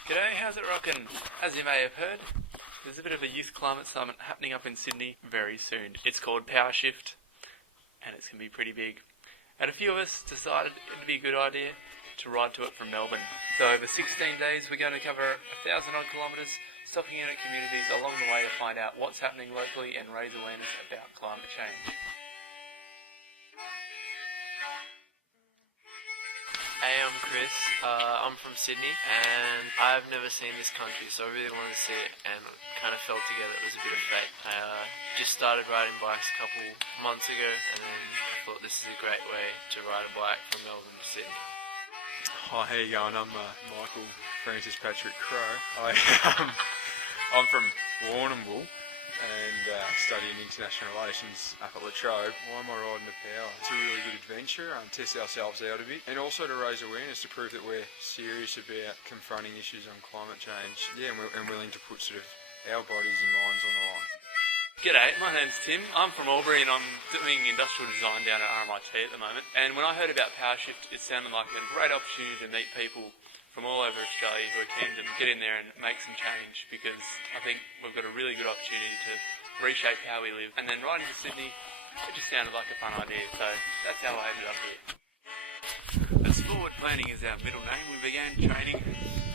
G'day, how's it rockin'? As you may have heard, there's a bit of a youth climate summit happening up in Sydney very soon. It's called Power Shift, and it's going to be pretty big. And a few of us decided it'd be a good idea to ride to it from Melbourne. So over 16 days we're going to cover 1,000 odd kilometres, stopping in at communities along the way to find out what's happening locally and raise awareness about climate change. Hey, I'm Chris. I'm from Sydney and I've never seen this country, so I really wanted to see it and kind of felt together it was a bit of fate. I just started riding bikes a couple months ago and then thought this is a great way to ride a bike from Melbourne to Sydney. Hi, how you going? I'm Michael Francis Patrick Crow. I'm from Warrnambool and studying international relations up at La Trobe. Why am I riding the Power? It's a really good adventure, test ourselves out a bit, and also to raise awareness to prove that we're serious about confronting issues on climate change. Yeah, and willing to put sort of our bodies and minds on the line. G'day, my name's Tim. I'm from Albury and I'm doing industrial design down at RMIT at the moment. And when I heard about Power Shift, it sounded like a great opportunity to meet people from all over Australia who are keen to get in there and make some change, because I think we've got a really good opportunity to reshape how we live. And then riding to Sydney, it just sounded like a fun idea, so that's how I ended up here. As Forward Planning is our middle name, we began training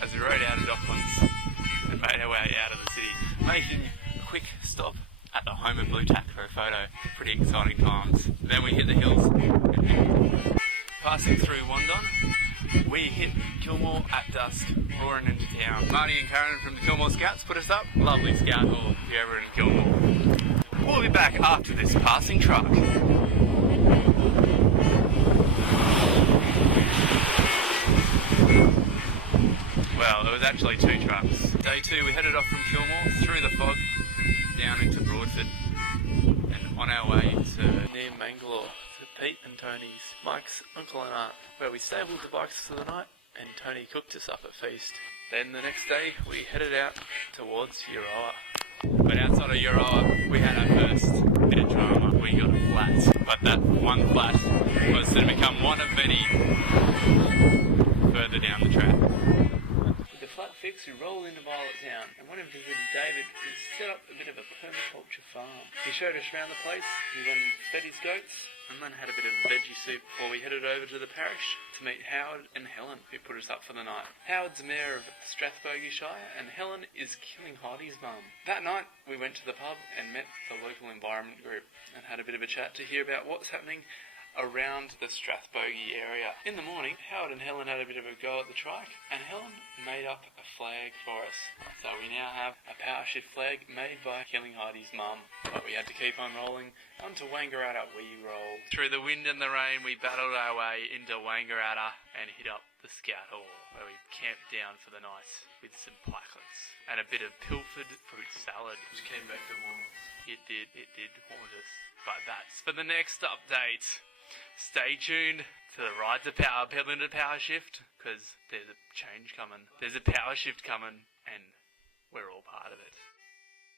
as we rode out of Docklands and made our way out of the city, making a quick stop at the home of Blue Tack for a photo. Pretty exciting times. Then we hit the hills. Passing through Wandon, we hit Kilmore at dusk, roaring into town. Marty and Karen from the Kilmore Scouts put us up. Lovely scout hall if you're ever in Kilmore. We'll be back after this passing truck. Well, it was actually two trucks. Day two, we headed off from Kilmore through the fog down into Broadford and on our way to near Mangalore to Pete and Tony's, Mike's uncle and aunt, where we stabled the bikes for the night and Tony cooked us up at feast. Then the next day we headed out towards Euroa. But outside of Euroa we had our first bit of drama. We got a flat, but that one flat was to become one of many further down the track. Flat fix, we rolled into Violet Town and went and visited David, who'd set up a bit of a permaculture farm. He showed us around the place, we went and fed his goats, and then had a bit of veggie soup before we headed over to the parish to meet Howard and Helen, who put us up for the night. Howard's mayor of Strathbogie Shire and Helen is Killing Heidi's mum. That night we went to the pub and met the local environment group and had a bit of a chat to hear about what's happening around the Strathbogie area. In the morning, Howard and Helen had a bit of a go at the trike, and Helen made up a flag for us. So we now have a Power Shift flag made by Killing Heidi's mum. But we had to keep on rolling. On to Wangaratta we rolled. Through the wind and the rain, we battled our way into Wangaratta and hit up the Scout Hall, where we camped down for the night with some placklets and a bit of pilfered fruit salad. Which came back to haunt us. It did haunt us. But that's for the next update. Stay tuned to the Ride to Power, pedaling to Power Shift, because there's a change coming. There's a Power Shift coming, and we're all part of it.